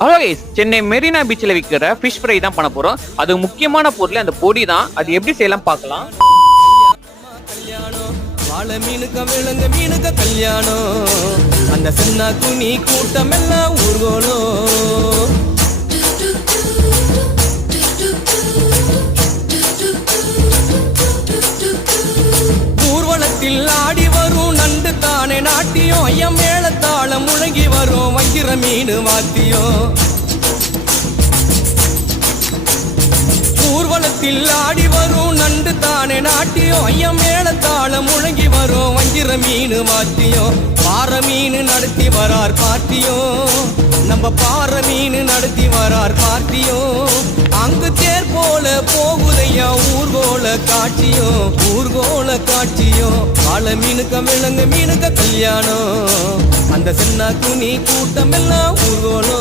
Hello guys, Chennai Marina பீச்சில் விற்கிற fish fry தான் பண்ண போறோம். அது முக்கியமான பொருள் அந்த பொடி தான். அது எப்படி செய்யலாம் பார்க்கலாம். வாழை மீனுக்க விலங்க மீனுக்க கல்யாணம், அந்த சின்ன குனி கூட்டம் எல்லாம் ஊர்கோலும். ஊர்வலத்தில் ஆடி வரும் நண்டு தானே நாட்டியம், ஐயம் மேளத்தாளம் முழங்கி வரும் வங்கிற மீன் வாத்தியம். ஊர்வலத்தில் ஆடி வரும் நண்டு தானே நாட்டியம், ஐயம் மேளத்தாளம் முழங்கி வரும் வங்கிற மீன் வாத்தியம். பாறை மீன் நடத்தி வரார் பார்ட்டியும், நம்ம பாறை மீன் நடத்தி வரார் பார்ட்டியும். அங்கு தேர் போல போகுதையா ஊர்கோல காட்சியும், ஊர்கோல காட்சியும். வாழை மீனுக்க விலங்கு மீனுக்க கல்யாணம், அந்த சின்ன குனி கூட்டம் எல்லாம் ஊர்கோலம்.